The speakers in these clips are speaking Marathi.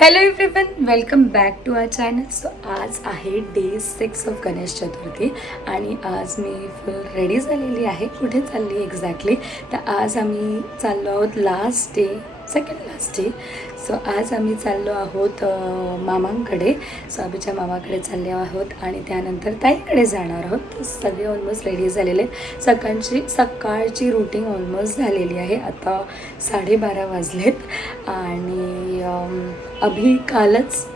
hello everyone welcome back to our channel so आज आहे day six of Ganesh Chaturthi आणि आज मी फुल रेडी झालेली आहे. कुठे चालली एक्झॅक्टली तर आज आम्ही चाललो आहोत last day second last day so आज आम्ही चाललो आहोत मामांकडे. सो आम्हीच्या मामाकडे चालले आहोत आणि त्यानंतर ताईकडे जाणार आहोत. सगळे ऑलमोस्ट रेडी झालेले आहेत. सकाळची सकाळची रुटीन ऑलमोस्ट झालेली आहे. आता साडेबारा वाजलेत. आणि अभि कालच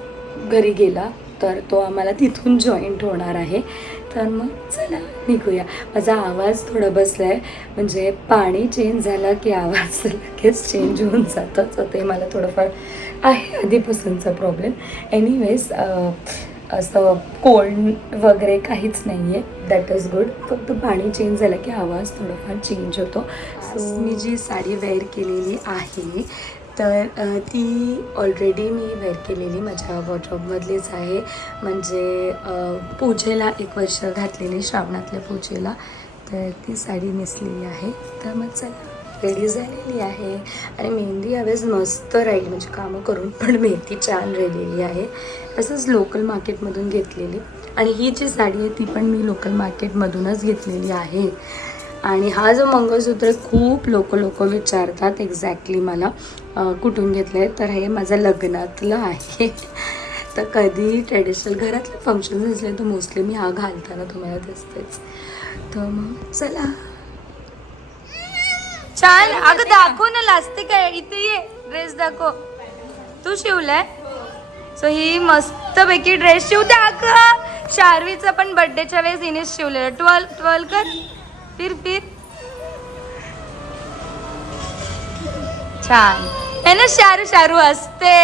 घरी गेला. तर तो आम्हाला तिथून जॉईंट होणार आहे. तर मग चला निघूया. माझा आवाज थोडा बसला आहे म्हणजे पाणी चेंज झालं की आवाज लगेच चेंज होऊन जातोच. ते मला थोडंफार आहे आधीपासूनचा प्रॉब्लेम एनिवेज असं कोल्ड वगैरे काहीच नाही आहे दॅट इज गुड फक्त पाणी चेंज झालं की आवाज थोडाफार चेंज होतो. सो मी जी साडी वेअर केलेली आहे तर ती ऑलरेडी मी वेअर केलेली माझ्या वॉर्ड्रॉपमधलीच आहे. म्हणजे पूजेला एक वर्ष घातलेली श्रावणातल्या पूजेला. तर ती साडी नेसलेली आहे. तर मग चला रेडी झालेली आहे. आणि मेहंदी यावेळेस मस्त राहील. म्हणजे कामं करून पण मेहंदी छान राहिलेली आहे. तसंच लोकल मार्केटमधून घेतलेली. आणि ही जी साडी आहे ती पण मी लोकल मार्केटमधूनच घेतलेली आहे. आणि हा जो मंगळसूत्र आहे, खूप लोक लोक विचारतात एक्झॅक्टली मला कुठून घेतलं आहे तर हे माझं लग्नातलं आहे. तर कधी ट्रेडिशनल घरातले फंक्शन असले तर मोस्टली मी हा घालताना तुम्हाला दिसतेच तर मग चला. छान अगं दाखव ना लाजते काय इथे ये ड्रेस दाखव. तू शिवलाय? सो ही मस्तपैकी ड्रेस शिव. दाख शार्वीचा पण बर्थडेच्या वेळेस हिनेच शिवलेला. ट्वेल ट्वेल कर. फिर फिर छान. है ना शारू शारू असते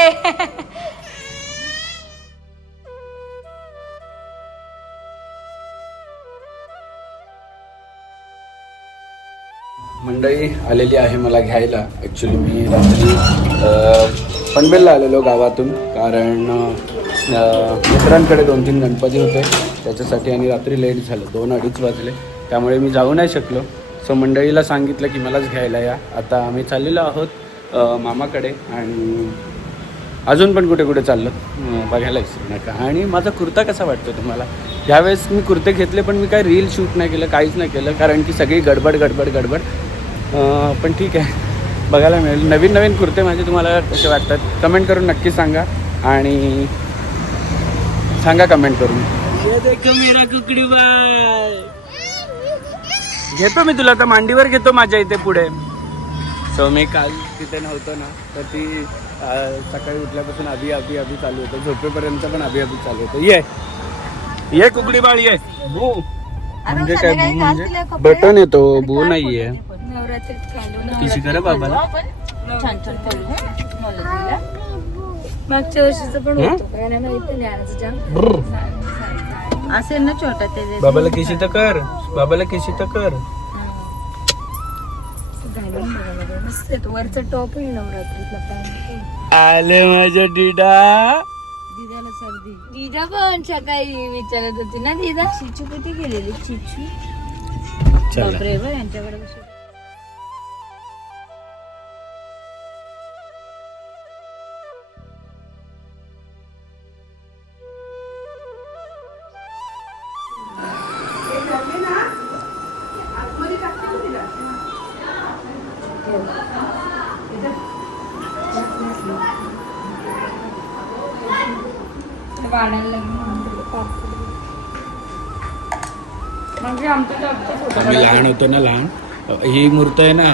मंडळी आलेली आहे मला घ्यायला. ॲक्च्युली मी रात्री पनवेलला आलेलो गावातून. कारण मित्रांकडे दोन तीन गणपती होते. त्याच्यासाठी आणि रात्री लेट झालं. दोन अडीच वाजले. त्यामुळे मी जाऊ नाही शकलो. सो मंडळीला सांगितलं की मलाच घ्यायला या. आता आम्ही चाललेलो आहोत मामाकडे आणि अजून पण कुठे कुठे चाललो. बघायलाच बघायला विसरू नका आणि माझा कुर्ता कसा वाटतो तुम्हाला? यावेळेस मी कुर्ते घेतले पण मी काय रील शूट नाही केलं काहीच नाही केलं कारण की सगळी गडबड गडबड गडबड. पण ठीक आहे. बघायला मिळेल. नवीन नवीन कुर्ते माझे तुम्हाला कसे वाटतात? कमेंट करून नक्की सांगा आणि सांगा कमेंट करून. मेरा कुकडी घेतो मी तुला तर मांडीवर घेतो माझ्या इथे पुढे. सो मी काल तिथे नव्हतो ना तर ती सकाळी उठल्यापासून अभि अभि अभि चालू होतं. झोपेपर्यंत पण अभि अभि चालू होतं. ये. ये कुकडी बाळ ये. भू म्हणजे काय भू म्हणजे? बटन येतो भू नाहीये. किशी करा बाबाला? मागच्या वर्षीचं पण? होतं असेल ना छोटा ते बाबाला किशी तर कर. बाबाला किशी तर कर. वरचा टॉप नवरात्रीतला आले माझ्या डिडा दिदाला सर्दी दिदा पण सकाळी विचारत होती ना दिदा? चिचू किती गेलेली? चिचू? चला. बापरे यांच्याकडे वाढायला म्हणजे आम्ही लहान होतो ना लहान. ही मूर्त आहे ना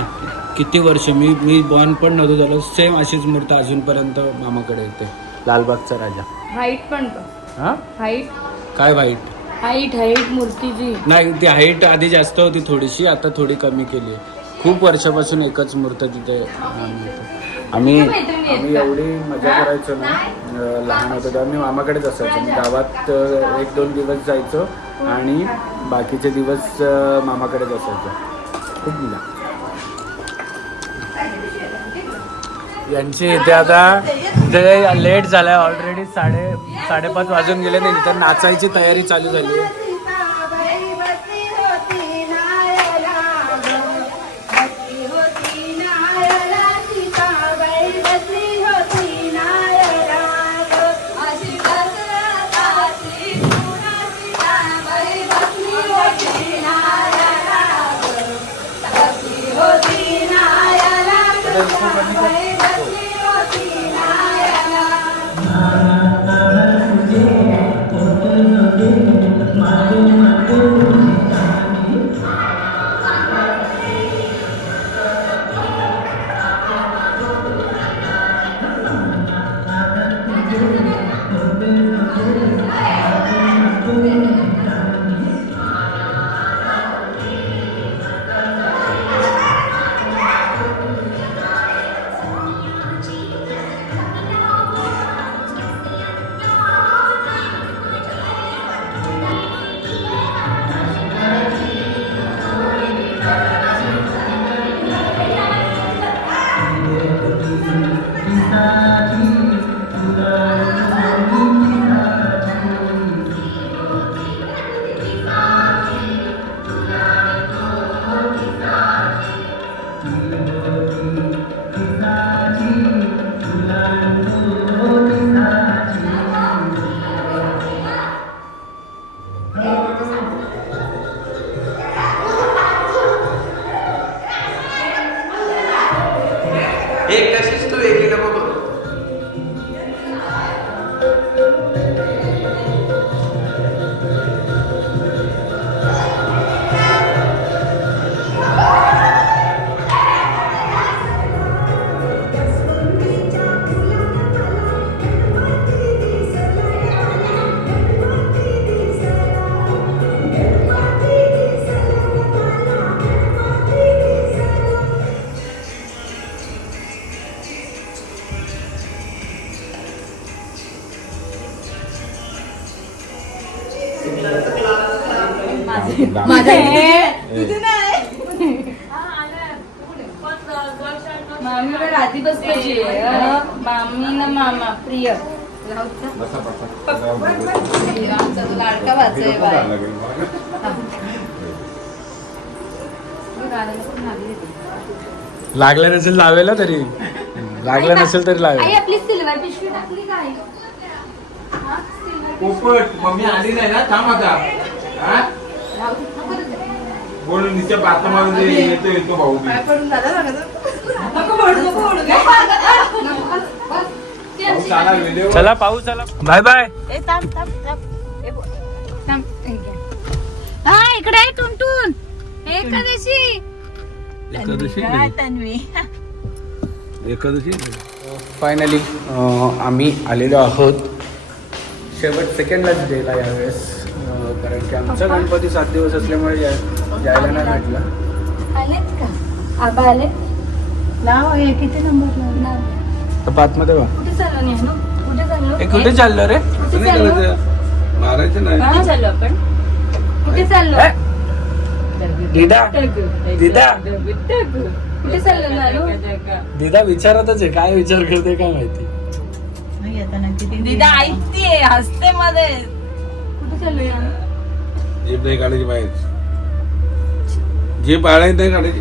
किती वर्ष? मी मी बॉर्न पण नव्हतो झालो सेम अशीच मूर्त अजूनपर्यंत मामाकडे येते. लालबागचा राजा. हाईट पण हा? हाईट काय वाईट हाईट हाईट मूर्तीची. नाही ती हाईट आधी जास्त होती थोडीशी आता थोडी कमी केली खूप वर्षापासून एकच मूर्त तिथे. आम्ही आम्ही एवढी मजा करायचो ना लहान होतो तेव्हा मी मामाकडेच असायचो. मी गावात एक दोन दिवस जायचो आणि बाकीचे दिवस मामाकडेच असायचो. खूप मजा. यांची इथे आता इथे लेट झालाय. ऑलरेडी साडे साडेपाच वाजून गेले नाही इथे नाचायची तयारी चालू झाली आहे. मामीकडे आमचा तो लाडका भाचा आहे बाय लागलं नसेल लावेला तरी. लागलं नसेल तरी आई लावेल आपली सिल्वर पिशवी टाकली काय पोपट मम्मी आली नाही ना थांब आता. हा? बोल नुसत्या बाथरूममध्ये येतो येतो भाऊ मी. भाऊ चाला व्हिडिओ चला पाऊस चला बाय बाय. हा इकडे आहे टुनटुन. एकादशी. एकादशी फायनली आम्ही आलेलो आहोत. शेवट सेकंडलाच डेला यावेळेस. कारण की आमचा गणपती सात दिवस असल्यामुळे जायला नाही भेटला. आलेत का? आबा आले नाव आहे किती नंबर नाव? तर बातमध्ये बा कुठे चाललो नाही कुठे चाललो? ए कुठे चाललो रे? कुठे चाललो? मारायचं नाही. कुठे चाललो आपण. कुठे चाललो? ए, दिदा. दिदा. कुठे चाललो नानू दिदा विचारतच आहे काय विचार करते काय माहिती? दिदा ऐकतीये हसते मध्ये. कुठे चाललो जीप नाही काढायची बाहेर. जीप आळायची नाही काढायची.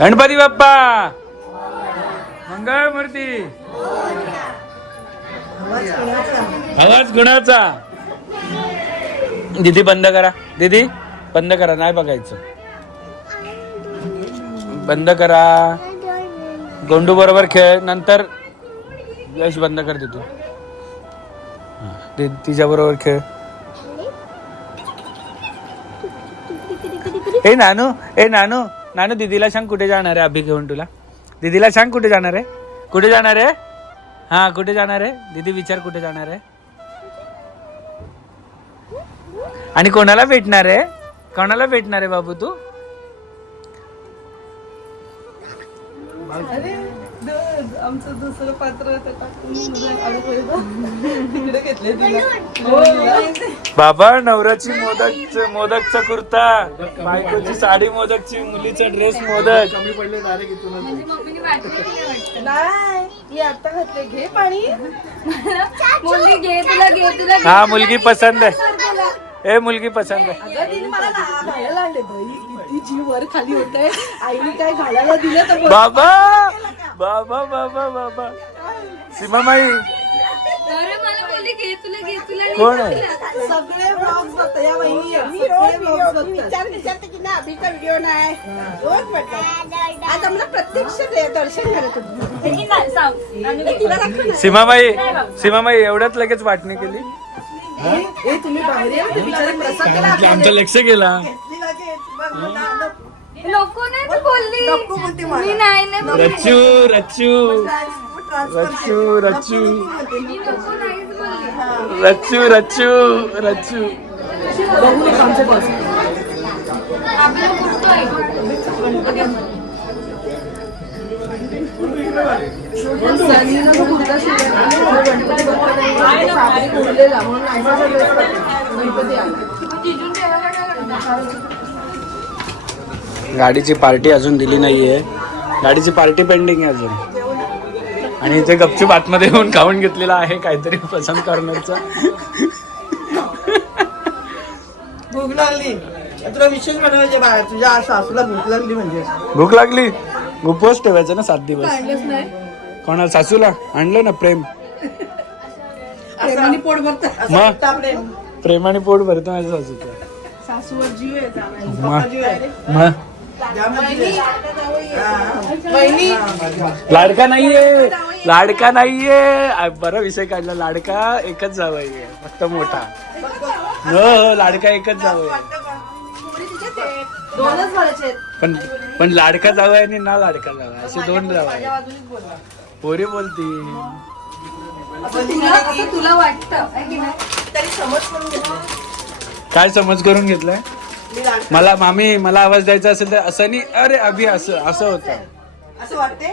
गणपती बाप्पा! मंगळ मूर्ती! आवाज गुणाचा दीदी बंद करा. दीदी बंद करा नाही बघायचं. बंद करा. गोंडू बरोबर खेळ. नंतर यश बंद कर तू तिच्या बरोबर खेळ. ए नानू ए नानू. नानू दीदीला सांग कुठे जाणार आहे अभि घेऊन तुला? दीदीला सांग कुठे जाणार आहे? कुठे जाणार आहे? हा कुठे जाणार आहे? दीदी विचार कुठे जाणार आहे? आणि कोणाला भेटणार आहे? कोणाला भेटणार आहे बाबू तू? आमचं दुसरं पात्र तिकडे घेतले बाबा नवऱ्याची मोदक मोदकचा कुर्ता. बायकोची साडी मोदकची मुलीचा ड्रेस मोदक. नाही मी आता घातले घे पाणी. मुलगी घे तुला घे तुला घे. हा मुलगी पसंत आहे. ए मुलगी पसंत आहे. अगं तिने मला ना- घालायला आणले बाई. किती जीव वर खाली होत आहे आईने काय घालायला दिलं तर बाबा! बाबा बाबा बाबा. सीमामाई. अरे मला बोलली घे तुला घे तुला घे. कोण आहे? सगळे ब्लॉग्स बघतात. या वहिनी आहेत. सगळे vlogs बघतात. विचारते की ना अभिचा व्हिडिओ नाही. रोज म्हटलं आज आम्हाला प्रत्यक्ष दे- दर्शन होतं एवढ्यात लगेच वाटणी केली? तुम्ही बाहेर या. ना, ते बिचारे प्रसाद केला आमचा लक्ष गेला. नको नाही तू बोलली मी नाही नाही बोलली. रच्चू रच्चू रच्चू रच्चू मी नको नाहीच बोलली रच्चू रच्चू रच्चू आपल्याला कुठं आहे सनीनं तो कुर्ता शिवला. गणपती बाप्पाला fabric उरलेला म्हणून नायसाचा dress घातला. गणपती आला जिजून ठेवायला काय करणार? गाडीची पार्टी अजून दिली नाहीये. गाडीची पार्टी पेंडिंग आहे अजून. आणि इथे गपचूप आतमध्ये येऊन खाऊन घेतलेला आहे काहीतरी पसंत करण्याचा. भूक लागली. तुला विशेष बनवायचे बाहेर. तुझ्या सासूला भूक लागली म्हणजे. भूक लागली? उपवास ठेवायचा ना सात दिवस. नाही. कोणाला सासूला? आणलं ना प्रेम. प्रेमाने पोट भरतं. मग? प्रेमाने पोट भरतो माझ्या सासूचं. सासूवर जीव आहे लाडका नाहीये. लाडका नाहीये. बरा विषय काढला. लाडका एकच जावई आहे. फक्त मोठा. हो हो लाडका एकच जावई आहे. पण पण लाडका जावई आणि ना लाडका जावई. असे दोन जावई पोरी बोलती. तुला वाटतं. आहे की नाही? काय समज करून घेतलंय? मला मामी मला आवाज द्यायचा असेल तर असं नाही अरे अभि असं असं होतं. असं वाटते?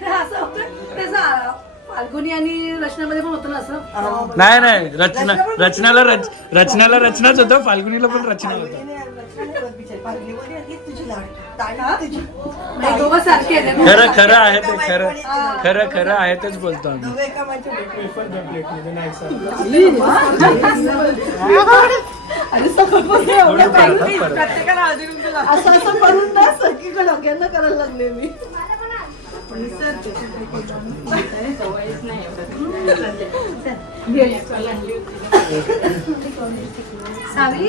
ते असं होतं. त्याचं फाल्गुनी आणि रचनामध्ये पण होतं ना असं? नाही नाही रचना रचनाला रच रचनाला रचनाच होतं फाल्गुनीला पण रचना होतं. दोघं सारखे आहेत ना. खरं खरं आहे ते खरं खरं खरं आहे तेच बोलतो आम्ही आणि सगळं एवढं काही नाही. परत. प्रत्येकाला हळदी कुंकू लाव. असं असं करून ना सगळीकडे डोक्यांना करायला लागले मी सावली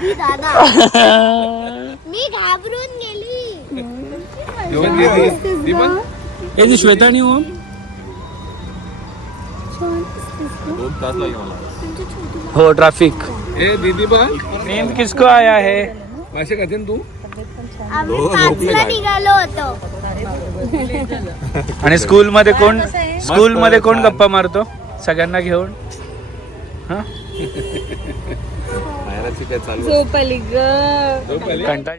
दादा? मी घाबरून गेली. ती श्वेता आणि ओम मला. हो ट्रॅफिक. ए दीदी पण नींद किसको आया है? खाते ना तू? निघालो होतो. आणि स्कूल मध्ये कोण स्कूल मध्ये कोण गप्पा मारतो? सगळ्यांना घेऊन? हा? काय चालू झोप आली ग? कंटाळ.